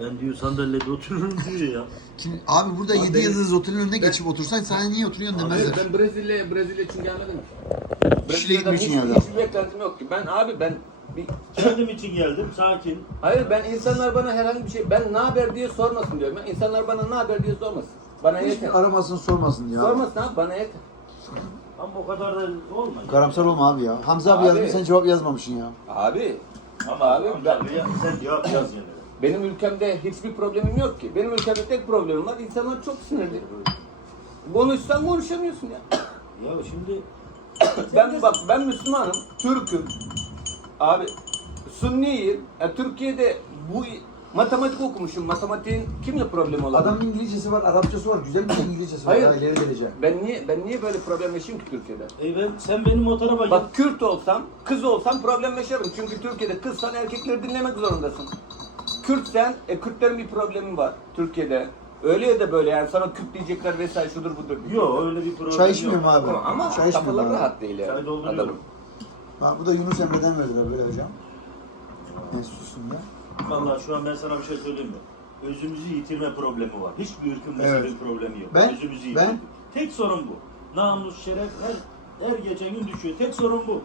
Ben diyor sandalyede otururum diyor ya. Kim, abi burada 7 yıldız otelin önüne geçip otursan sana niye oturuyorsun demezler. ben Brezilya Brezilya için gelmedim ki. Şile Brezilya'dan gitmek için hiç- geldim. Hiçbir beklentim yok ki. Ben abi ben bir Kendim için geldim sakin. Hayır ben insanlar bana herhangi bir şey ben ne haber diye sormasın diyorum. Ben insanlar bana ne haber diye sormasın. Bana Hiç yeter. aramasın sormasın ya. Sormasın abi bana yeter. Ama o kadar da olma. Karamsar olma abi ya. Hamza abi, Abi. yazmış sen cevap yazmamışsın ya. Abi Ama Abi, abi ben- ben... sen cevap yaz yine. Benim ülkemde hiçbir problemim yok ki. Benim ülkemde tek problemim var. İnsanlar çok sinirli. Konuşsan konuşamıyorsun ya. Ya şimdi ben bak ben Müslümanım, Türk'üm. Abi Sunniyim. Ya, Türkiye'de bu matematik okumuşum. Matematiğin kimle problemi olan? Adamın İngilizcesi var, Arapçası var, güzel bir İngilizcesi var. Hayır. Daha ileri. Ben niye ben niye böyle problem yaşayayım ki Türkiye'de? e ben, sen benim o tarafa git. Bak Kürt olsam, kız olsam problem yaşarım. Çünkü Türkiye'de kızsan erkekleri dinlemek zorundasın. Kürtsen, e, Kürtlerin bir problemi var Türkiye'de. Öyle ya da böyle yani sana Kürt diyecekler vesaire şudur budur. Yok öyle bir problem Çay içmiyorum yok. abi. Ama, ama Çay içmiyorum kafaları abi. rahat değil yani. Çay dolduruyorum. adamın. Bak bu da Yunus Emre'den verdiler böyle hocam. Enstitüsünde. Vallahi şu an ben sana bir şey söyleyeyim mi? Özümüzü yitirme problemi var. Hiçbir ırkın mesela Evet. bir problemi yok. Ben- Özümüzü ben- yitirdik. Tek sorun bu. Namus, şeref her, her geçen gün düşüyor. Tek sorun bu.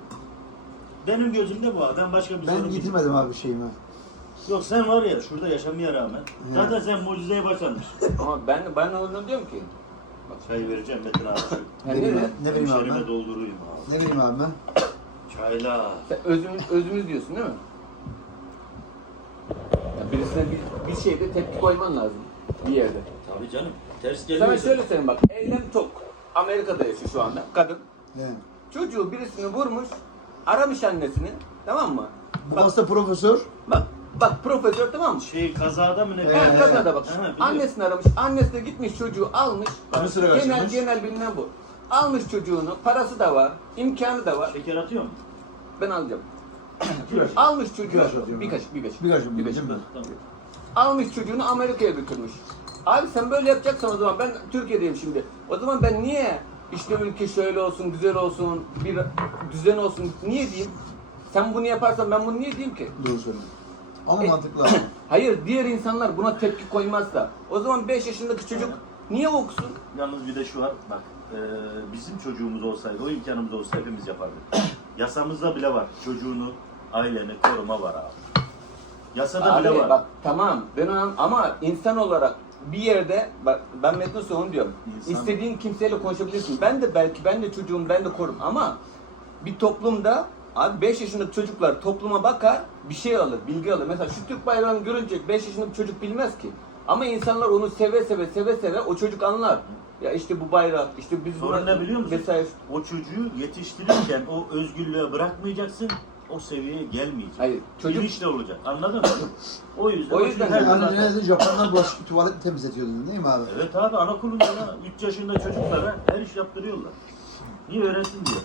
Benim gözümde bu. Ben başka bir Ben sorun yitirmedim abi şeyimi. Yok sen var ya şurada yaşamaya rağmen. Zaten sen mucizeye başarmışsın. Ama ben ben onu diyorum ki. Çay vereceğim Metin abi. Ne bileyim ne? ben, ne bileyim abi Hemşerime ben. doldurayım abi. Ne bileyim abi ben. Çayla. Sen özümüz, özümüz diyorsun değil mi? Ya birisine bir, bir şeyde tepki koyman lazım bir yerde. Tabii canım. Ters geliyor. Sana şöyle söyleyeyim bak, eylem çok. Amerika'da yaşıyor şu anda kadın. He. Çocuğu birisini vurmuş, aramış annesini, tamam mı? Bak, Babası da profesör. bak, bak profesör tamam mı? Şey kazada mı ne? Evet, evet. kazada bak. Biliyorum. Annesini aramış, annesi de gitmiş çocuğu almış. Genel, kaçırmış. genel bilinen bu. Almış çocuğunu, parası da var, imkanı da var. Şeker atıyor mu? Ben alacağım. Almış çocuğu, Kiloş atıyorum. bir kaşık, bir kaşık. Bir kaşık bir değil mi? Tamam. Almış çocuğunu Amerika'ya götürmüş. Abi sen böyle yapacaksan o zaman ben Türkiye'deyim şimdi. O zaman ben niye işte ülke şöyle olsun, güzel olsun, bir düzen olsun niye diyeyim? Sen bunu yaparsan ben bunu niye diyeyim ki? Doğru söylüyorsun. Ama E- mantıklı abi. Hayır diğer insanlar buna tepki koymazsa o zaman 5 yaşındaki çocuk niye okusun? Yalnız bir de şu var, bak e, bizim çocuğumuz olsaydı, o imkanımız olsa hepimiz yapardık. Yasamızda bile var, çocuğunu, aileni koruma var abi. Yasada Abi bile var. bak tamam ben onu ama insan olarak bir yerde bak ben Metnus'a onu diyorum. İnsan- İstediğin kimseyle konuşabilirsin. Ben de belki ben de çocuğum ben de korum ama bir toplumda abi 5 yaşındaki çocuklar topluma bakar bir şey alır, bilgi alır. Mesela şu Türk bayrağını görünce 5 yaşındaki çocuk bilmez ki. Ama insanlar onu seve seve seve seve o çocuk anlar. Ya işte bu bayrak, işte biz Sorun ne biliyor musun? Vesaire. O çocuğu yetiştirirken o özgürlüğe bırakmayacaksın, o seviyeye gelmeyecek. Hayır, çocuk- Bilinçli olacak, anladın mı? O yüzden, O yüzden her Hani zaman- nerede Japonlar bulaşık tuvalet temizletiyordun değil mi abi? Evet abi anaokulunda ya 3 yaşında çocuklara her iş yaptırıyorlar. Niye öğrensin diye.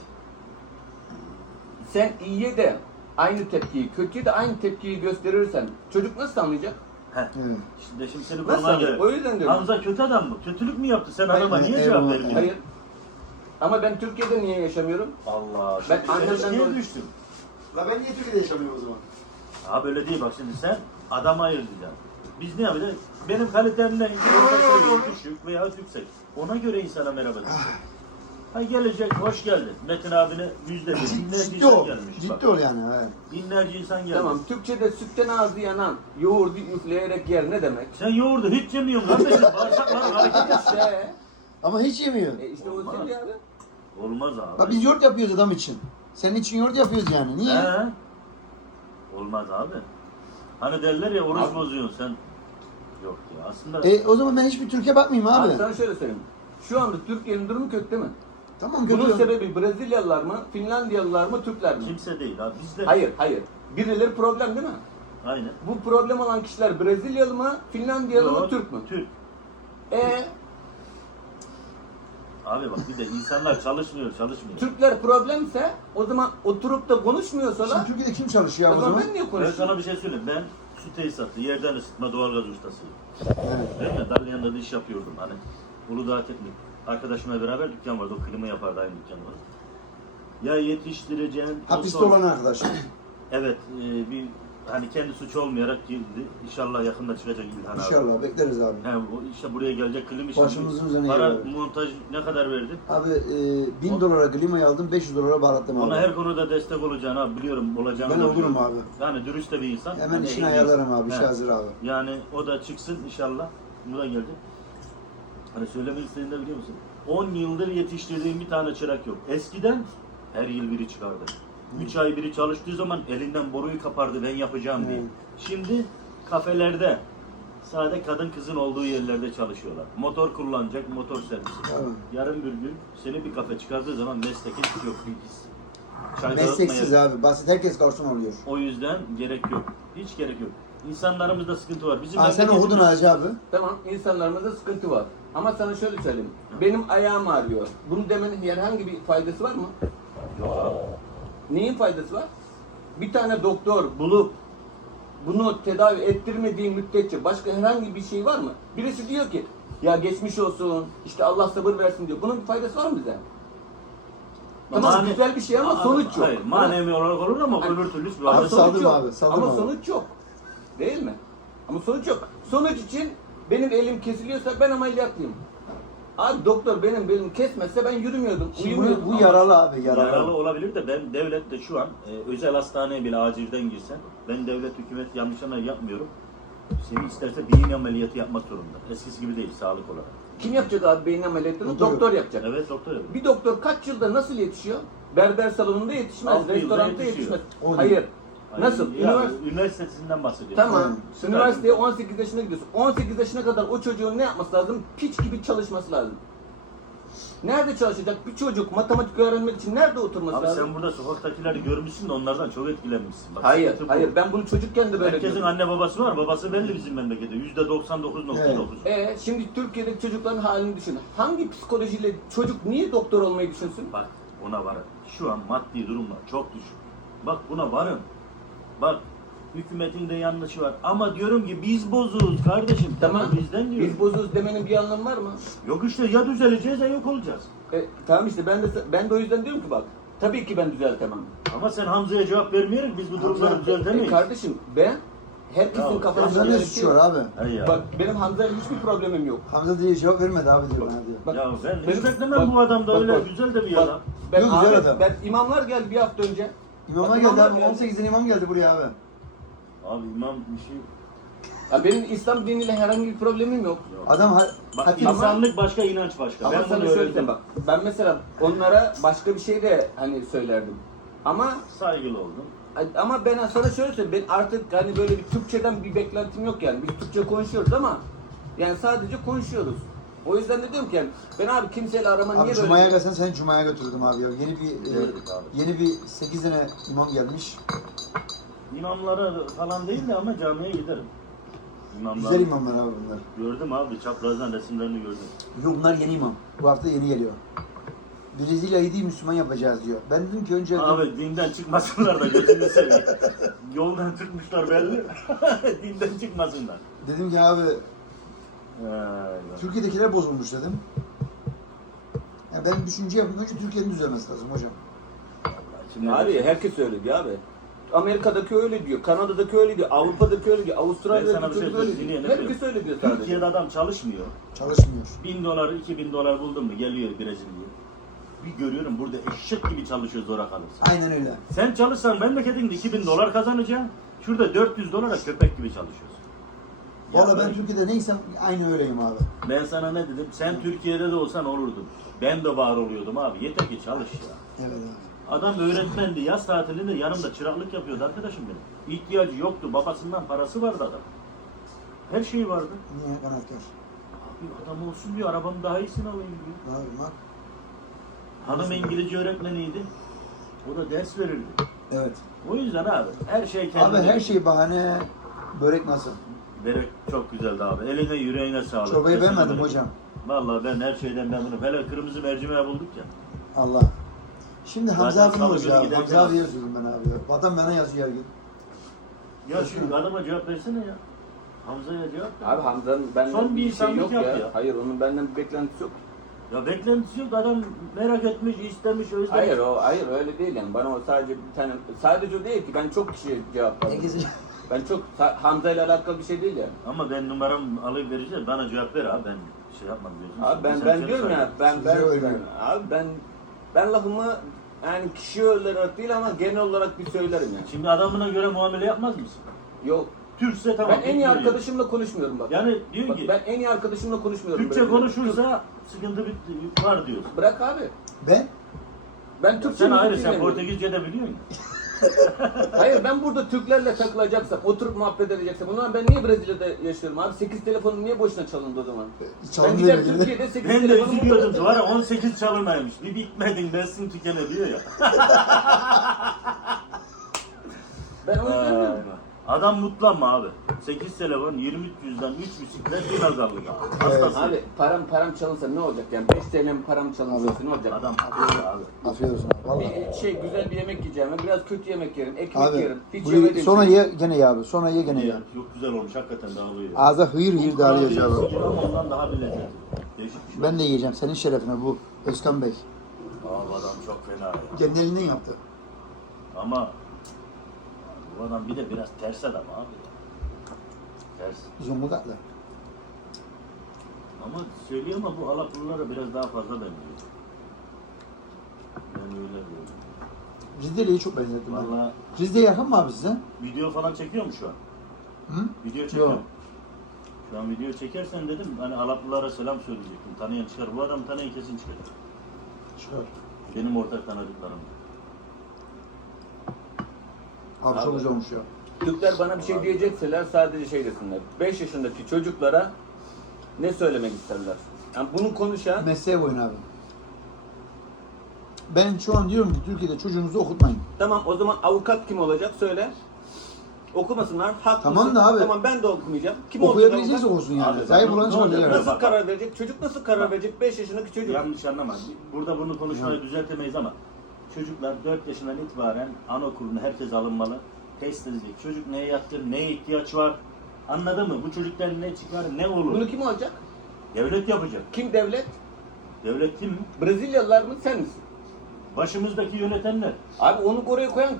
Sen iyiye de aynı tepkiyi, kötüye de aynı tepkiyi gösterirsen çocuk nasıl anlayacak? Heh. Şimdi, şimdi seni Nasıl korumaya anlayacak? gerek. O yüzden diyorum. Hamza kötü adam mı? Kötülük mü yaptı? Sen Hayır, adama niye eyvallah. cevap vermiyorsun? Hayır. Ama ben Türkiye'de niye yaşamıyorum? Allah. Ben şimdi annemden dolayı- düştün? La ben niye Türkiye'de yaşamıyorum o zaman? Abi öyle değil bak şimdi sen adama ayıracaksın. Biz ne yapacağız? Benim kalitemle düşük veya yüksek. Ona göre insana merhaba diyeceksin. Ha gelecek, hoş geldin. Metin abine yüzde bir. Binlerce Ciddi insan ol. gelmiş. Ciddi Bak, ol yani. Evet. binlerce insan gelmiş. Tamam, Türkçe'de sütten ağzı yanan yoğurdu üfleyerek yer ne demek? Sen yoğurdu hiç yemiyorsun kardeşim. Bağırsakların hareket et. İşte, Ama hiç yemiyor. e işte o Olmaz. seviye abi. Olmaz abi. Bak biz yoğurt yapıyoruz adam için. Senin için yoğurt yapıyoruz yani. Niye? He? Olmaz abi. Hani derler ya oruç Abi- bozuyorsun sen. Yok ya aslında E o zaman ben hiçbir Türkiye bakmayayım abi. Abi sana şöyle söyleyeyim. Şu anda Türkiye'nin durumu kötü değil mi? Tamam Bunun götürüyorum. sebebi Brezilyalılar mı, Finlandiyalılar mı, Türkler mi? kimse değil abi. Bizde Hayır, hayır. Birileri problem değil mi? Aynen. Bu problem olan kişiler Brezilyalı mı, Finlandiyalı mı, Yok, Türk mü? Türk. E Abi bak bir de insanlar çalışmıyor çalışmıyor. Türkler problemse o zaman oturup da konuşmuyorsalar Şimdi Türkiye'de kim çalışıyor o abi o zaman zaman? ben niye Ben konuşuyorum? sana bir şey söyleyeyim. Ben su tesisatı, yerden ısıtma, doğalgaz ustasıyım. Evet. Ben de Dalyan'da da iş yapıyordum hani. Uludağ Teknik. Arkadaşımla beraber dükkan vardı. O klima yapardı aynı dükkan vardı. Ya yetiştireceğim. Hapiste olan arkadaş. Evet, e, bir hani kendi suçu olmayarak girdi. İnşallah yakında çıkacak İlhan abi. İnşallah bekleriz abi. He, bu işte buraya gelecek klim işi. Başımızın üzerine Para geliyor. montaj ne kadar verdi? Abi e, 1000 dolara klimayı aldım, 500 dolara baharatladım Ona abi. her konuda destek olacağını abi biliyorum olacağını Ben da olurum biliyorum. abi. Yani dürüst de bir insan. Hemen Hani işini iyi ayarlarım abi, işi He. hazır abi. Yani o da çıksın inşallah. Bu da geldi. Hani söylemek istediğim de biliyor musun? 10 yıldır yetiştirdiğim bir tane çırak yok. Eskiden her yıl biri çıkardı. 3 ay biri çalıştığı zaman elinden boruyu kapardı ben yapacağım diye. Hı. Şimdi kafelerde sade kadın kızın olduğu yerlerde çalışıyorlar. Motor kullanacak, motor servisi. Yarın bir gün seni bir kafe çıkardığı zaman meslek hiç yok bilgisi. Çay Mesleksiz dağıtmaya- abi, basit herkes garson oluyor. O yüzden gerek yok. Hiç gerek yok. İnsanlarımızda sıkıntı var. Bizim Ha, sen memleketimiz- okudun Hacı abi. Tamam insanlarımızda sıkıntı var. Ama sana şöyle söyleyeyim. Benim ayağım ağrıyor. Bunu demenin herhangi bir faydası var mı? Neyin faydası var? Bir tane doktor bulup bunu tedavi ettirmediği müddetçe başka herhangi bir şey var mı? Birisi diyor ki ya geçmiş olsun işte Allah sabır versin diyor. Bunun bir faydası var mı bize? Tamam Mane- güzel bir şey ama Aa, sonuç yok. Hayır, manevi olarak olur ama Hani- öbür türlü Ama Abi sonuç yok. abi, Ama abi. sonuç yok. Değil mi? Ama sonuç yok. Sonuç için benim elim kesiliyorsa ben ameliyatlıyım. Abi doktor benim belimi kesmezse ben yürümüyordum, Şimdi uyumuyordum. bu, bu yaralı abi, yaralı. Yaralı olabilir de ben devlette şu an e, özel hastaneye bile acilden girsen ben devlet hükümet yanlış anlar yapmıyorum. Seni isterse beyin ameliyatı yapmak zorunda. Eskisi gibi değil sağlık olarak. Kim yapacak abi beyin ameliyatını? Doktor. Doktor, yapacak. Evet doktor evet. Bir doktor kaç yılda nasıl yetişiyor? Berber salonunda yetişmez, Altı restoranda yetişiyor. yetişmez. Hayır. Nasıl? Ya, Ünivers- üniversitesinden bahsediyorum. Tamam. Hı. Üniversiteye 18 yaşına gidiyorsun. 18 yaşına kadar o çocuğun ne yapması lazım? Piç gibi çalışması lazım. Nerede çalışacak? Bir çocuk matematik öğrenmek için nerede oturması Abi lazım? sen burada sokaktakileri görmüşsün de onlardan çok etkilenmişsin. Bak, Hayır, sıkıntı bu. hayır. Ben bunu çocukken de böyle Herkesin diyordum. anne babası var. Babası belli bizim memlekette. Yüzde 99.9. E şimdi Türkiye'deki çocukların halini düşün. Hangi psikolojiyle çocuk niye doktor olmayı düşünsün? Bak ona varın. Şu an maddi durumlar çok düşük. Bak buna varın. Bak hükümetin de yanlışı var. Ama diyorum ki biz bozuz kardeşim. Tamam, bizden diyorum. Biz bozuz demenin bir anlamı var mı? Yok işte ya düzeleceğiz ya yok olacağız. E, tamam işte ben de ben de o yüzden diyorum ki bak. Tabii ki ben düzeltemem. Ama sen Hamza'ya cevap vermeyerek biz bu durumları Hamza, E, düzeltemeyiz. kardeşim ben herkesin kafasında Hamza ne suçu var abi? Ya. Bak benim Hamza'yla hiçbir problemim yok. Hamza diye cevap vermedi abi diyor bana diyor. Bak, ya ben benim- hiç beklemem bak, bu adamda bak, öyle bak. güzel de bir Bak, adam. Ben, Yok, güzel abi, adam. ben imamlar geldi bir hafta önce. İmama Bak, geldi imamlar abi, 18'den imam geldi buraya abi. Abi imam bir şey Ya benim İslam diniyle herhangi bir problemim yok. yok. Adam ha, Bak hatip insanlık başka, inanç başka. Ama ben sana bunu şöyle öğrendim. diyeyim bak. Ben mesela onlara başka bir şey de hani söylerdim. Ama Saygılı oldum. ama ben sana şöyle söyleyeyim. Ben artık hani böyle bir Türkçeden bir beklentim yok yani. Biz Türkçe konuşuyoruz ama yani sadece konuşuyoruz. O yüzden de diyorum ki yani ben abi kimseyle arama Abi niye Cuma'ya böyle... gelsen seni Cuma'ya götürdüm abi ya. Yeni bir e, Gördük abi. yeni bir 8 tane imam gelmiş. İmamlara falan değil de ama camiye giderim. İmamlar. Güzel imamlar abi bunlar. Gördüm abi çaprazdan resimlerini gördüm. Yok bunlar yeni imam. Bu hafta yeni geliyor. Brezilya'yı değil Müslüman yapacağız diyor. Ben dedim ki önce Abi dinden çıkmasınlar da gözünü seveyim. Yoldan çıkmışlar belli. dinden çıkmasınlar. dedim ki abi Türkiye'dekiler bozulmuş dedim. Ya ben düşünce yapayım. Önce Türkiye'nin düzelmesi lazım hocam. Şimdi Abi herkes öyle diyor abi. Amerika'daki öyle diyor, Kanada'daki öyle diyor, Avrupa'daki öyle diyor, Ben sana Avustralya'daki bir şey çocuk öyle söyleyeyim, diyor. Herkes diyor? öyle diyor sadece. Türkiye'de adam çalışmıyor. Çalışmıyor. Bin dolar, iki bin dolar buldun mu geliyor Brezilya'ya. Bir görüyorum burada eşek gibi çalışıyor zora kalırsa. Aynen öyle. Sen çalışsan memleketinde 2000 dolar kazanacaksın. Şurada 400 dolara köpek gibi çalışıyorsun. Valla ben Türkiye'de neysem aynı öyleyim abi. Ben sana ne dedim? Sen Türkiye'de de olsan olurdun. Ben de var oluyordum abi. Yeter ki çalış ya. Evet abi. Adam öğretmendi. Yaz tatilinde yanımda çıraklık yapıyordu arkadaşım benim. İhtiyacı yoktu. Babasından parası vardı adam. Her şeyi vardı. Niye kanaatkar? Abi adam olsun diyor. Arabamı daha iyisini alayım diyor. Abi bak. Hanım İngilizce öğretmeniydi. O da ders verirdi. Evet. O yüzden abi her şey kendine. Abi her şey bahane. Börek nasıl? Berek çok güzeldi abi. Eline yüreğine sağlık. Çorbayı Kesin beğenmedim hocam. Vallahi ben her şeyden memnunum. Hele kırmızı mercimeği bulduk ya. Allah. Şimdi Hamza Zaten abi ne salı olacak günü abi? giderken Hamza abi al. yazıyordum ben abi. Vatan bana yazıyor her gün. Ya şu adama cevap versene ya. Hamza'ya cevap ver. Abi Hamza'nın benden Son bir şey insanlık yok yap ya. ya. Hayır onun benden bir beklentisi yok. Ya beklentisi yok. Adam merak etmiş, istemiş, özlemiş. Hayır o hayır öyle değil yani. Bana o sadece bir tane sadece o değil ki ben çok kişiye cevap verdim. Herkese... Ben çok Hamza ile alakalı bir şey değil ya. Ama ben numaram alıp vereceğim. Bana cevap ver abi ben şey yapmam diyorsun. Abi ben Sen ben seni diyorum ya ben ben, ben abi ben ben lafımı yani kişi olarak değil ama genel olarak bir söylerim yani. Şimdi adamına göre muamele yapmaz mısın? Yok. Türkse tamam. ben en iyi arkadaşımla konuşmuyorum bak. Yani diyor Bak, ki ben en iyi arkadaşımla konuşmuyorum. Türkçe böyle. konuşursa sıkıntı bitti, var diyorsun. Bırak abi. Ben Ben Türkçe Sen ayrı sen. Portekizce de biliyor musun? Hayır ben burada Türklerle takılacaksam, oturup muhabbet edeceksem o zaman ben niye Brezilya'da yaşıyorum abi? 8 telefonum niye boşuna çalındı o zaman? ben çalındı gider dedi. Türkiye'de 8 Ben de telefonum üzülüyordum. burada. Var ya 18 çalınaymış. Bir bitmedin nesin tükene diyor ya. Ben o yüzden diyorum. Adam mutlu ama abi. 8 telefon, 20 cüzdan, 3 bisiklet, bir nazarlık. Hastası. Abi param param çalınsa ne olacak yani 5 TL'm param çalınsa ne olacak? Adam haklı abi. afiyet olsun. Vallahi. Bir şey güzel bir yemek yiyeceğim. Biraz kötü yemek yerim. Ekmek Abi yerim. Hiç bu yemediğim sonra ye gene ye abi. Sonra ye gene ye. Ya, Çok güzel olmuş hakikaten dağılıyor. Ağza hıyır hıyır dağılıyor abi. ondan daha bir lezzetli. Değişik bir şey. Ben de yiyeceğim senin şerefine bu Özkan Bey. Abi adam çok fena ya. Kendi elinden yaptı. Ama bu adam bir de biraz ters adam abi. Ters. Zonguldaklı. Ama söylüyor ama bu Alaplılara biraz daha fazla benziyor. Ben öyle diyorum. Rizeli'yi çok benzettim ben. Valla Rizde yakın mı abi size? video falan çekiyor mu şu an? Hı? Video çekiyor. Yok. Şu an video çekersen dedim hani Alaplılara selam söyleyecektim. Tanıyan çıkar. Bu adam tanıyan kesin çıkar. Çıkar. Benim ortak tanıdıklarım. Abi, çok güzel olmuş ya. Türkler bana bir şey diyecekseler sadece şey desinler. 5 yaşındaki çocuklara ne söylemek isterler? Yani bunu konuşan Mesleğe boyun abi. Ben şu an diyorum ki Türkiye'de çocuğunuzu okutmayın. tamam o zaman avukat kim olacak söyle. Okumasınlar. Haklısın. Tamam da abi. Tamam ben de okumayacağım. Kim olacak Okuyabilecekse avukat? okusun yani. Abi, Sahip ne olan olacak? çıkar. Nasıl karar verecek? Çocuk nasıl karar verecek? 5 yaşındaki çocuk. Yanlış anlama. Burada bunu konuşmayı düzeltemeyiz ama çocuklar 4 yaşından itibaren anaokuluna herkes alınmalı. Test edilecek. Çocuk neye yatkın, neye ihtiyaç var? Anladın mı? Bu çocuktan ne çıkar, ne olur? Bunu kim olacak? Devlet yapacak. Kim devlet? Devlet kim? Brezilyalılar mı sen misin? Başımızdaki yönetenler. Abi onu oraya koyan?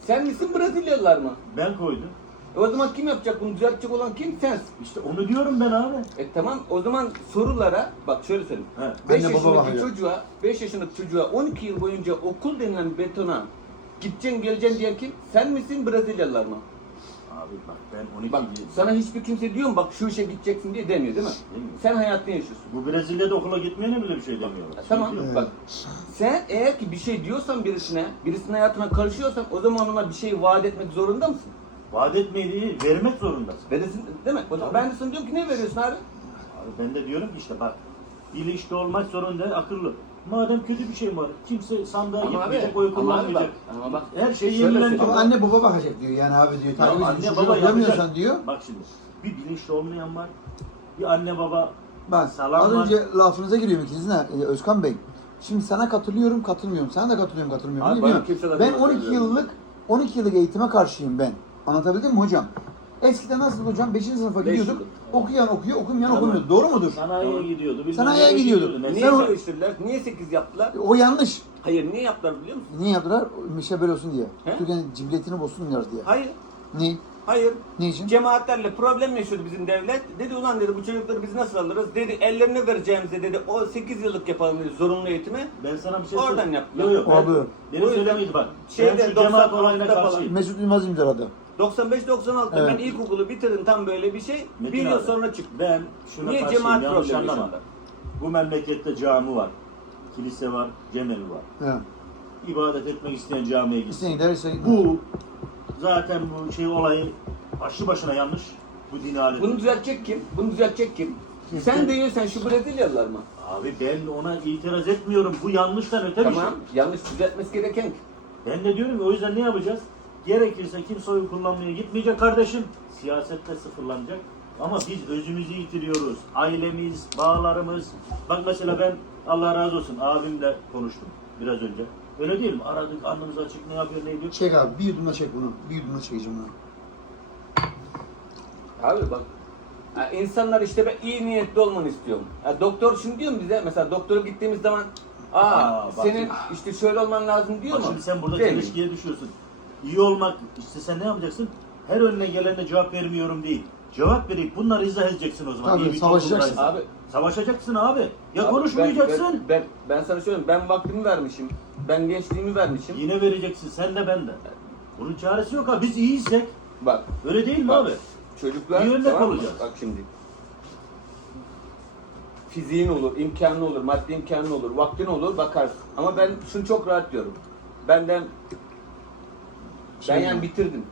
Sen misin Brezilyalılar mı? Ben koydum. E o zaman kim yapacak bunu düzeltecek olan kim sensin? İşte onu diyorum ben abi. E tamam o zaman sorulara bak şöyle söyleyeyim. He. 5 Anne, baba yaşındaki bakıyor. çocuğa 5 yaşındaki çocuğa 12 yıl boyunca okul denilen betona gideceksin geleceksin diyen kim? Sen misin Brezilyalılar mı? Abi bak ben 12 Bak yıl- sana hiçbir kimse diyor mu bak şu işe gideceksin diye demiyor değil mi? Demiyor. Sen hayatını yaşıyorsun. Bu Brezilya'da okula gitmeyene bile bir şey demiyorlar. E, Tamam Çünkü- bak sen eğer ki bir şey diyorsan birisine, birisinin hayatına karışıyorsan o zaman ona bir şey vaat etmek zorunda mısın? Vaat etmeyi değil, vermek zorundasın. Verirsin değil mi? Zaman ben de sana diyorum ki ne veriyorsun abi? Abi ben de diyorum ki işte bak bilinçli olmak zorunda akıllı. Madem kötü bir şey var kimse sandığa Ama abi, gitmeyecek, oy ama abi kullanmayacak. bak, ama bak, Her şey şöyle yenilenecek. Ama anne baba bakacak diyor yani abi diyor. Ya Takip anne ediyorsun. baba yapacak. diyor. Bak şimdi bir bilinçli olmayan var. Bir anne baba Bak Salam az var. önce lafınıza giriyorum ikinizin de e, Özkan Bey. Şimdi sana katılıyorum, katılmıyorum. Sana da katılıyorum, katılmıyorum. Abi Ne bana bileyim. kimse de Ben katılmıyor. 12 yıllık 12 yıllık eğitime karşıyım ben. Anlatabildim mi hocam? Eskiden nasıl hocam 5. sınıfa Beş gidiyorduk. yıllık. Okuyan okuyor, okumayan Tamam. okumuyor. Doğru mudur? sanayiye Doğru. gidiyordu. bilmem Sanayiye nereye gidiyordu. Ne- Niye Sen o- değiştirdiler? Niye 8 yaptılar? O yanlış. Hayır niye yaptılar biliyor musun? Niye yaptılar? Mişe böyle olsun diye. He? Türkiye'nin cibiliyetini bozsunlar diye. Hayır. Ne? Hayır. Ne için? Cemaatlerle problem yaşıyordu bizim devlet. Dedi ulan dedi bu çocukları biz nasıl alırız? Dedi ellerine vereceğimize dedi o 8 yıllık yapalım dedi zorunlu eğitimi. Ben sana bir şey Oradan söyleyeyim. yaptılar. Yok yok. ben- Abi. Benim O yüzden söylemeydi bak. şeyde, ben şu cemaat 96'da olayına falan- karşıyım. Mesut Yılmaz imzaladı. 95-96'da Evet. ben ilkokulu bitirdim tam böyle bir şey. Metin bir yıl abi, sonra çıktı. Ben şuna Niye karşıyım cemaat yanlış problemi anlama. yaşadılar? Bu memlekette cami var. Kilise var, cemevi var. He. İbadet etmek isteyen camiye gitsin. Giderse Bu zaten bu şey olayı başlı başına yanlış. Bu din aleti. Bunu düzeltecek kim? Bunu düzeltecek kim? Sen diyorsan şu Brezilyalılar mı? Abi ben ona itiraz etmiyorum. Bu yanlıştan öte bir şey. Tamam. Yanlış düzeltmesi gereken? Ben de diyorum o yüzden ne yapacağız? Gerekirse kimse oy kullanmaya gitmeyecek kardeşim. Siyasette sıfırlanacak. Ama biz özümüzü yitiriyoruz. Ailemiz, bağlarımız. Bak mesela ben Allah razı olsun abimle konuştum biraz önce. Öyle değil mi? Aradık, alnımız açık, ne yapıyor, ne ediyor? çek abi bir yudumla çek bunu. Bir yudumla çekeceğim bunu. Abi bak. Ha, insanlar işte ben iyi niyetli olmanı istiyorum. Ha, doktor şimdi diyor mu bize mesela doktora gittiğimiz zaman aa, Aa, bak senin şimdi. işte şöyle olman lazım diyor Bak mu? şimdi sen burada Değil çelişkiye düşüyorsun. İyi olmak, işte sen ne yapacaksın? her önüne gelene cevap vermiyorum değil. Cevap verip bunları izah edeceksin o zaman. Tabii, İyi bir savaşacaksın. Abi Savaşacaksın abi. Ya Abi konuşmayacaksın. Ben, ben, ben sana söyleyeyim ben vaktimi vermişim. Ben gençliğimi vermişim. Yine vereceksin sen de ben de. Bunun çaresi yok abi. Biz iyiysek Bak öyle değil mi Bak, abi? Çocuklar Bir tamam mı? olacağız. Bak şimdi. Fiziğin olur, imkanın olur, maddi imkanın olur, vaktin olur bakarsın. Ama ben şunu çok rahat diyorum. Benden ben yani mi? bitirdim.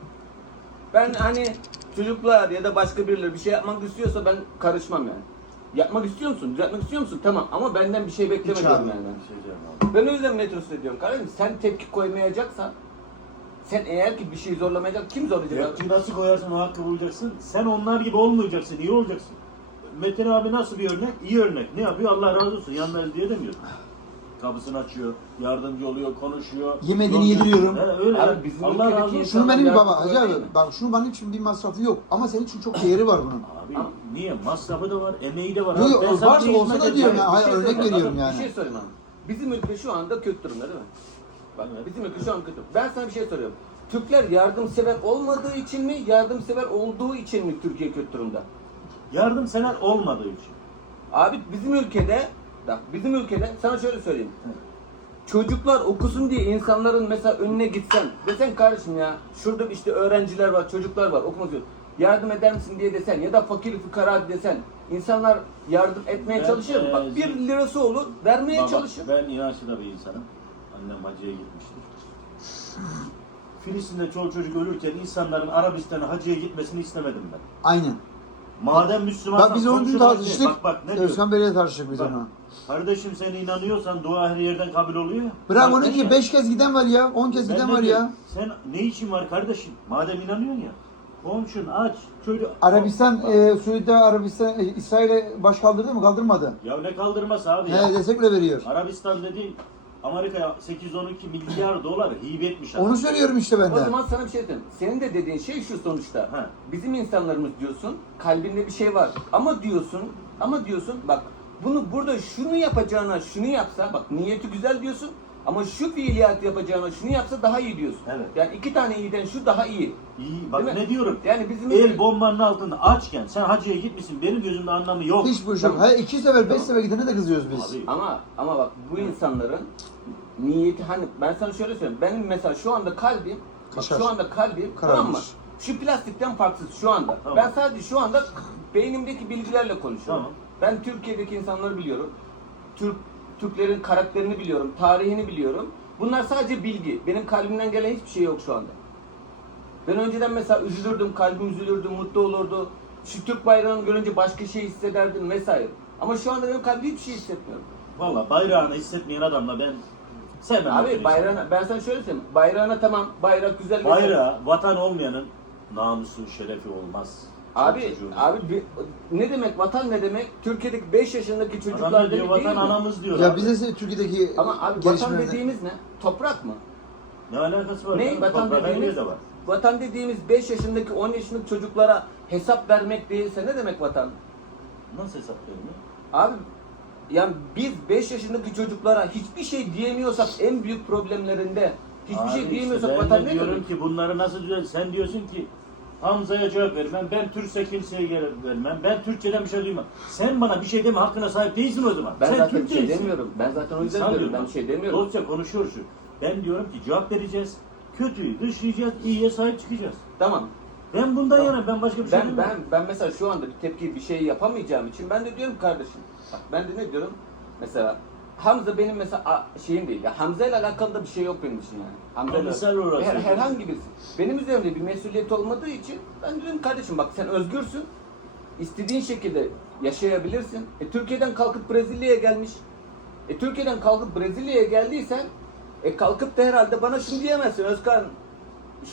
Ben hani çocuklar ya da başka birileri bir şey yapmak istiyorsa ben karışmam yani. Yapmak istiyor musun? Düzeltmek istiyor musun? Tamam ama benden bir şey bekleme diyorum yani. ben. Şey. Ben o yüzden metrosu diyorum kardeşim. Sen tepki koymayacaksan sen eğer ki bir şey zorlamayacak kim zorlayacak? Tepki nasıl koyarsan o hakkı bulacaksın. Sen onlar gibi olmayacaksın, iyi olacaksın. Metin abi nasıl bir örnek? İyi örnek. Ne yapıyor? Allah razı olsun. Yanına diye demiyor. Kapısını açıyor, yardımcı oluyor, konuşuyor. Yemediğini Yol- yediriyorum. He, öyle Abi bizim Allah ülkedeki razı olsun. Şunu benim Tamam, baba Hacı abi bak şunu benim için bir masrafı yok ama senin için çok değeri var bunun. Abi niye? Masrafı da var, emeği de var. Yok, Abi, yok, ben sana varsa bir olsa hizmet da diyorum ya. Hayır, Bir şey örnek söyleyeyim. veriyorum Bakın, yani. Bir şey söyleyeyim abi. Bizim ülke şu anda kötü durumda değil mi? Bak Evet. bizim ülke şu an kötü. Ben sana bir şey soruyorum. Türkler yardımsever olmadığı için mi, yardımsever olduğu için mi Türkiye kötü durumda? Yardımsever olmadığı için. Abi bizim ülkede, bak bizim ülkede sana şöyle söyleyeyim. Çocuklar okusun diye insanların mesela önüne gitsen desen kardeşim ya şurada işte öğrenciler var, çocuklar var okumak istiyor. Yardım eder misin diye desen ya da fakir fukara desen insanlar yardım etmeye Ben, çalışır mı? e, Bak bir lirası olur vermeye Baba, çalışır. Ben inançlı da bir insanım. Annem hacıya gitmiştir. Filistin'de çoluk çocuk ölürken insanların Arabistan'a hacıya gitmesini istemedim ben. Aynen. Madem Müslüman Bak biz onu dün tartıştık. Bak bak ne diyor? Özkan Bey'le tartıştık biz Bak, onu. Kardeşim sen inanıyorsan dua her yerden kabul oluyor. ya. Bırak onu Kardeşim, ki 5 kez giden var ya, 10 kez ben giden ne var diyorum? ya. Sen ne için var kardeşim? Madem inanıyorsun ya. Komşun aç. Çocuk... Arabistan, Bak, e, Suudi Arabistan, e, İsrail'e baş kaldırdı mı? Kaldırmadı. Ya ne kaldırması abi ya. He, destek bile veriyor. Arabistan dediğin Amerika'ya 812 milyar dolar hibe etmiş. Onu söylüyorum işte ben O de. zaman sana bir şey diyeyim. Senin de dediğin şey şu sonuçta. Ha. Bizim insanlarımız diyorsun, kalbinde bir şey var. Ama diyorsun, ama diyorsun bak bunu burada şunu yapacağına şunu yapsa, bak niyeti güzel diyorsun. Ama şu fiiliyat yapacağına şunu yapsa daha iyi diyorsun. Evet. Yani iki tane iyiden şu daha iyi. İyi bak Değil mi? ne diyorum? Yani bizim El bombanın altında açken sen hacıya gitmişsin benim gözümde anlamı yok. Hiç bu şey yok. He, iki sefer, beş sefer gidene de kızıyoruz biz. Abi, Ama ama bak bu insanların niyeti hani ben sana şöyle söyleyeyim. Benim mesela şu anda kalbim bak Kaşar. şu anda kalbim tamam mı? Kararmış. Şu plastikten farksız şu anda. Tamam. Ben sadece şu anda beynimdeki bilgilerle konuşuyorum. Tamam. Ben Türkiye'deki insanları biliyorum. Türk Türklerin karakterini biliyorum, tarihini biliyorum. Bunlar sadece bilgi. Benim kalbimden gelen hiçbir şey yok şu anda. Ben önceden mesela üzülürdüm, kalbim üzülürdü, mutlu olurdu. Şu Türk bayrağını görünce başka şey hissederdim vesaire. Ama şu anda benim kalbim hiçbir şey hissetmiyorum. Valla bayrağını hissetmeyen adamla ben sevmem. Abi öyle bayrağına, ben sana şöyle söyleyeyim. Bayrağına tamam, bayrak güzel. Bayrağı vatan olmayanın namusu şerefi olmaz. Abi, abi bir- ne demek vatan ne demek? Türkiye'deki 5 yaşındaki çocuklar Adamlar diyor demek değil vatan mi? anamız diyor. Ya abi. bize Türkiye'deki Ama abi vatan gelişmelerden- dediğimiz ne? Toprak mı? Ne alakası var? Ne? canım? Vatan Toprak dediğimiz, yerde var. vatan dediğimiz 5 yaşındaki 10 yaşındaki çocuklara hesap vermek değilse ne demek vatan? Nasıl hesap veriyor? Abi yani biz 5 yaşındaki çocuklara hiçbir şey diyemiyorsak en büyük problemlerinde hiçbir Abi şey işte diyemiyorsak ben vatan ne diyorum demek? ki bunları nasıl düzel? Sen diyorsun ki Hamza'ya cevap vermem. Ben Türkse kimseye cevap vermem. Ben Türkçeden bir şey duymam. Sen bana bir şey deme hakkına sahip değilsin o zaman. Ben Sen zaten Türk bir şey değilsin. demiyorum. Ben zaten o yüzden İnsan diyorum. Ben bir şey demiyorum. Dostça konuşuyor şu. Ben diyorum ki cevap vereceğiz. Kötüyü dışlayacağız, iyiye sahip çıkacağız. Tamam. Ben bundan Tamam. yana ben başka bir şey Ben demiyorum. ben ben mesela şu anda bir tepki bir şey yapamayacağım için ben de diyorum kardeşim. Bak ben de ne diyorum? Mesela Hamza benim mesela şeyim değil. Ya Hamza ile alakalı da bir şey yok benim için yani. Hamza olarak her, herhangi birisi. Benim üzerimde bir mesuliyet olmadığı için ben diyorum kardeşim bak sen özgürsün. İstediğin şekilde yaşayabilirsin. E Türkiye'den kalkıp Brezilya'ya gelmiş. E Türkiye'den kalkıp Brezilya'ya geldiysen e kalkıp da herhalde bana şunu diyemezsin Özkan.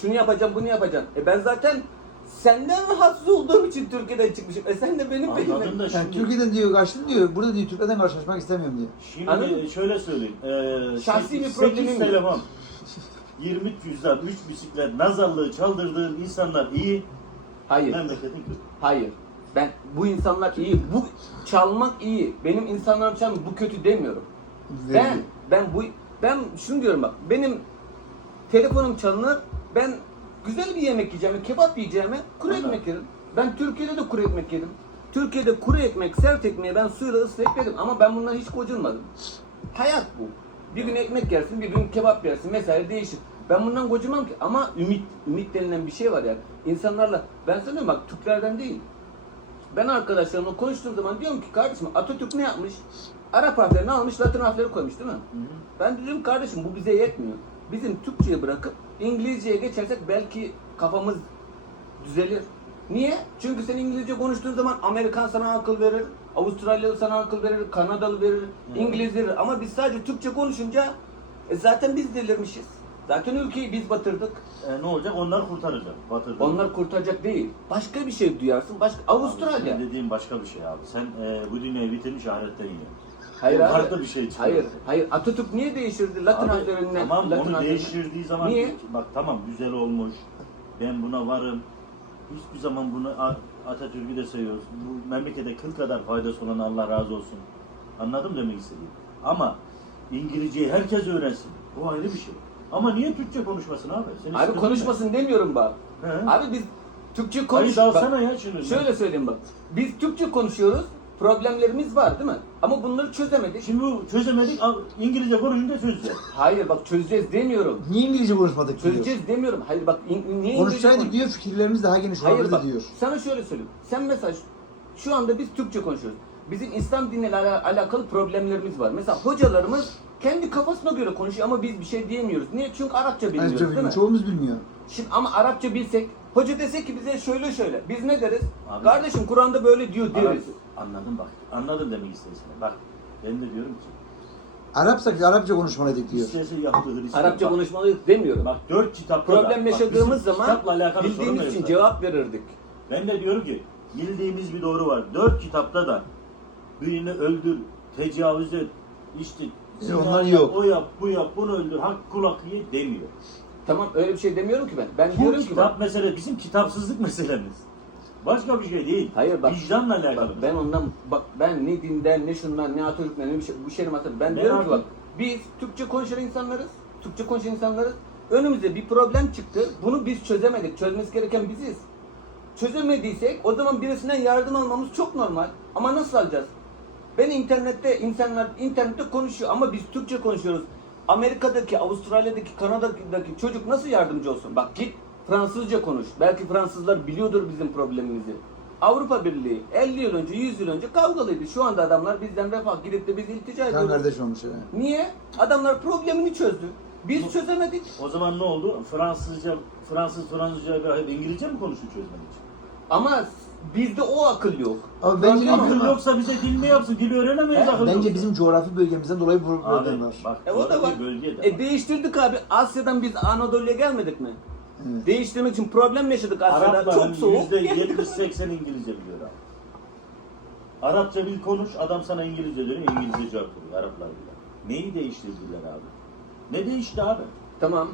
Şunu yapacağım, bunu yapacağım. E ben zaten senden rahatsız olduğum için Türkiye'den çıkmışım. E sen de benim Anladım benimle. da Yani şimdi, Türkiye'den diyor kaçtım diyor. Burada diyor Türklerden karşılaşmak istemiyorum diyor. Anladın şimdi mı? şöyle söyleyeyim. Ee, Şahsi bir problemim yok. telefon, 20 cüzdan, 3 bisiklet, nazarlığı çaldırdığın insanlar iyi. Hayır. Memleketin kötü. Hayır. Ben bu insanlar iyi. Bu çalmak iyi. Benim insanlarım çalmak bu kötü demiyorum. Ben ben bu ben şunu diyorum bak. Benim telefonum çalınır. Ben güzel bir yemek yiyeceğime, kebap yiyeceğime kuru Anladım. ekmek yerim. Ben Türkiye'de de kuru ekmek yedim. Türkiye'de kuru ekmek, sert ekmeği ben suyla ıslayıp yedim ama ben bundan hiç gocunmadım. Hayat bu. Bir gün ekmek yersin, bir gün kebap yersin mesela değişir. Ben bundan gocunmam ki ama ümit, ümit denilen bir şey var yani. İnsanlarla, ben sana bak Türklerden değil. Ben arkadaşlarımla konuştuğum zaman diyorum ki kardeşim Atatürk ne yapmış? Arap harflerini almış, Latin harfleri koymuş değil mi? Hı hı. Ben diyorum kardeşim bu bize yetmiyor. Bizim Türkçeyi bırakıp İngilizceye geçersek belki kafamız düzelir. Niye? Çünkü sen İngilizce konuştuğun zaman Amerikan sana akıl verir, Avustralyalı sana akıl verir, Kanadalı verir, İngiliz verir. Ama biz sadece Türkçe konuşunca e, zaten biz delirmişiz. Zaten ülkeyi biz batırdık. E, ne olacak? Onlar kurtaracak. Batırdı. Onlar kurtaracak değil. Başka bir şey duyarsın. Başka Avustralya. Senin dediğin başka bir şey abi. Sen e, bu dünyayı bitirmiş ahiretten yiyorsun. Hayır abi. Farklı bir şey çıkıyor. Hayır, hayır. Atatürk niye değiştirdi Latin Abi, harflerinden? Tamam Latin onu harflerinden? değiştirdiği zaman Niye? bak tamam güzel olmuş. Ben buna varım. Hiçbir zaman bunu A- Atatürk'ü de seviyoruz. Bu memlekete kıl kadar faydası olan Allah razı olsun. Anladım demek istediğim. Ama İngilizceyi herkes öğrensin. Bu ayrı bir şey. Ama niye Türkçe konuşmasın abi? Senin Abi sıkıntın konuşmasın demiyorum bak. ne? He? Abi biz Türkçe Kayıt konuş. Bak, ya şunu. Şöyle söyleyeyim bak. Biz Türkçe konuşuyoruz. Problemlerimiz var değil mi? Ama bunları çözemedik. Şimdi bu çözemedik. al- İngilizce konuşunca çözeceğiz. Hayır bak çözeceğiz demiyorum. Niye İngilizce konuşmadık diyor. Çözeceğiz demiyorum. Hayır bak in- niye İngilizce Konuşsaydık konuş- diyor fikirlerimiz daha geniş Hayır olabilirdi bak diyor. sana şöyle söyleyeyim. Sen mesela şu- şu anda biz Türkçe konuşuyoruz. Bizim İslam diniyle ala- alakalı problemlerimiz var. Mesela hocalarımız kendi kafasına göre konuşuyor ama biz bir şey diyemiyoruz. Niye? Çünkü Arapça bilmiyoruz Ayrıca değil mi? çoğumuz bilmiyor. Şimdi ama Arapça bilsek, hoca dese ki bize şöyle şöyle. Biz ne deriz? Abi- Kardeşim Kur'an'da böyle diyor Arap- deriz. Anladım bak. Anladım demek istediğini. Bak ben de diyorum ki Arapsak Arapça konuşmalıydık diyor. İsterse Yahudi Hristiyan. Arapça Bak, konuşmalıyız demiyorum. Bak dört kitapta Problem yaşadığımız zaman bildiğimiz için cevap verirdik. Ben de diyorum ki bildiğimiz bir doğru var. Dört kitapta da birini öldür, tecavüz et, işte zina onlar yap, yok. o yap, bu yap, bunu öldür, hak kulak ye demiyor. Tamam öyle bir şey demiyorum ki ben. Ben Bu diyorum ki kitap bak, mesele bizim kitapsızlık meselemiz. Başka bir şey değil. Hayır bak- Vicdanla alakalı. bak ben ondan bak ben ne dinden ne şundan ne Atatürk'ten ne bir şey bu şeyim hatırlamıyorum. Ben Ne diyorum ki bak biz Türkçe konuşan insanlarız. Türkçe konuşan insanlarız. Önümüze bir problem çıktı. Bunu biz çözemedik. Çözmesi gereken biziz. Çözemediysek o zaman birisinden yardım almamız çok normal. Ama nasıl alacağız? Ben internette insanlar internette konuşuyor ama biz Türkçe konuşuyoruz. Amerika'daki, Avustralya'daki, Kanada'daki çocuk nasıl yardımcı olsun? Bak git Fransızca konuş. Belki Fransızlar biliyordur bizim problemimizi. Avrupa Birliği 50 yıl önce, 100 yıl önce kavgalıydı. Şu anda adamlar bizden refah gidip de biz iltica Kan ediyoruz. kardeş olmuş ya. Niye? Adamlar problemini çözdü. Biz çözemedik. O zaman ne oldu? Fransızca, Fransız Fransızca ve İngilizce mi konuştu çözmek için? Ama bizde o akıl yok. Ama bence- Akıl yok. yoksa bize dil ne yapsın? Dil öğrenemeyiz He? akıl Bence yoksa. bizim coğrafi bölgemizden dolayı bu problem Abi var. bak E o da var. bölge de var. E değiştirdik abi. Asya'dan biz Anadolu'ya gelmedik mi? Evet. Değiştirmek için problem yaşadık. Arapların Çok soğuk. yüzde yetmiş seksen İngilizce biliyor abi. Arapça bil konuş, adam sana İngilizce diyor, İngilizce cevap veriyor Araplar bile. Neyi değiştirdiler abi? Ne değişti abi? Tamam.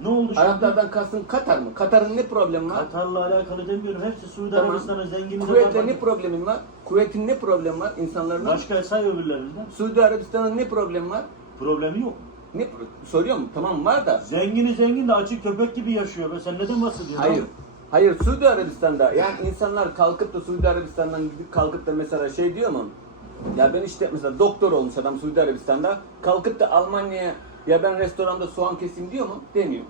Ne oldu şimdi? Araplardan kastın Katar mı? Katar'ın ne problemi var? Katar'la alakalı demiyorum. Hepsi Suudi Tamam. Arabistan'ın zengini. Kuvvetle ne problemin var? Kuvvetin ne problemi var insanların? Başka say öbürlerinden. Suudi Arabistan'ın ne problemi var? Problemi yok. Ne soruyorum tamam var da. Zengini zengin de açık köpek gibi yaşıyor be. Sen neden bahsediyorsun? Hayır. Hayır Suudi Arabistan'da yani insanlar kalkıp da Suudi Arabistan'dan gidip kalkıp da mesela şey diyor mu? Ya ben işte mesela doktor olmuş adam Suudi Arabistan'da kalkıp da Almanya'ya ya ben restoranda soğan keseyim diyor mu? Demiyor.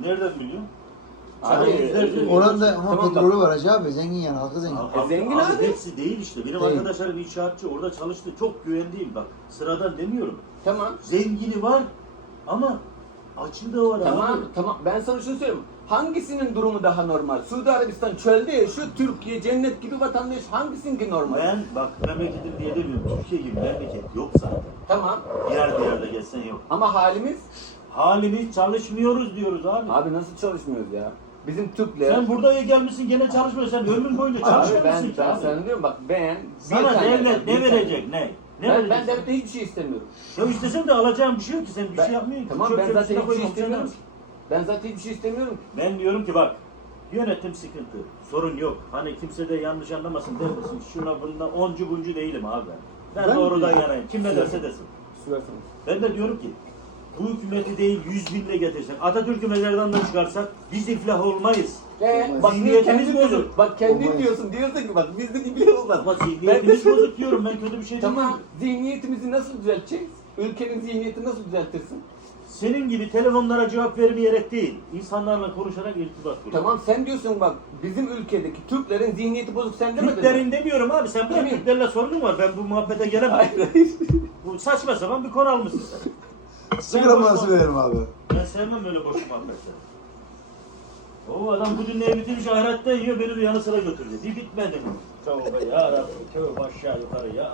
Nereden biliyorsun? Abi, yüzlerce- Oranda ama Tamam, petrolü var Hacı abi. Zengin yani halkı zengin. E, zengin abi. Hepsi değil işte. Benim Değil. arkadaşlarım inşaatçı orada çalıştı. Çok güven değil bak. Sıradan demiyorum. Tamam. Zengini var ama açığı da var Tamam abi. tamam ben sana şunu söyleyeyim. Hangisinin durumu daha normal? Suudi Arabistan çölde yaşıyor, Türkiye cennet gibi vatandaş hangisinki normal? Ben bak memleketim diye demiyorum. Türkiye gibi memleket yok zaten. Tamam Diğer bir yerde gelsen yok. ama halimiz Halimiz çalışmıyoruz diyoruz abi. abi nasıl çalışmıyoruz ya? Bizim Türkler Sen burada gelmişsin gene çalışmıyorsun. Sen ömrün boyunca Abi ben, çalışmamışsın ki ben abi. sana diyorum bak ben Sana tane- devlet bir ne tane- verecek ne? Ne Ben, verecek? ben devlette hiçbir şey istemiyorum. Ya istesen de alacağın bir şey yok ki sen bir Ben- şey yapmıyorsun. ki. Tamam Çöp ben zaten hiçbir şey istemiyorum. Ben zaten hiçbir şey istemiyorum. Ben diyorum ki bak yönetim sıkıntı. Sorun yok. Hani kimse de yanlış anlamasın demesin. Şuna bunda oncu buncu değilim abi ben. Ben, Ben- doğrudan yanayım. Kim ne derse desin. Sürerseniz. Ben de diyorum ki bu hükümeti değil yüz binle getirsek, Atatürk'ü mezardan da çıkarsak biz iflah olmayız. Ee, bak Zihniyetimiz kendin bozuk. diyorsun. Bak kendin Olmaz. diyorsun. Diyorsun ki bak bizde de bile olmaz. Ama Ben de zihniyetimiz bozuk diyorum ben kötü bir şey Tamam. demiyorum. Zihniyetimizi nasıl düzelteceğiz? Ülkenin zihniyetini nasıl düzeltirsin? Senin gibi telefonlara cevap vermeyerek değil, insanlarla konuşarak irtibat kur. Tamam sen diyorsun bak bizim ülkedeki Türklerin zihniyeti bozuk sen demedin mi? Türklerin demiyorum abi sen bırak. Türklerle sorunun var ben bu muhabbete gelemem. Hayır hayır. Bu saçma sapan bir konu almışsın. Sigara muhabbet- verelim abi. Ben sevmem böyle boş muhabbetleri. O adam bu dünyayı bitirmiş ahirette yiyor beni de yanı sıra götürdü. Bir bitmedi mi? Tövbe ya Rabbi, tövbe aşağı yukarı ya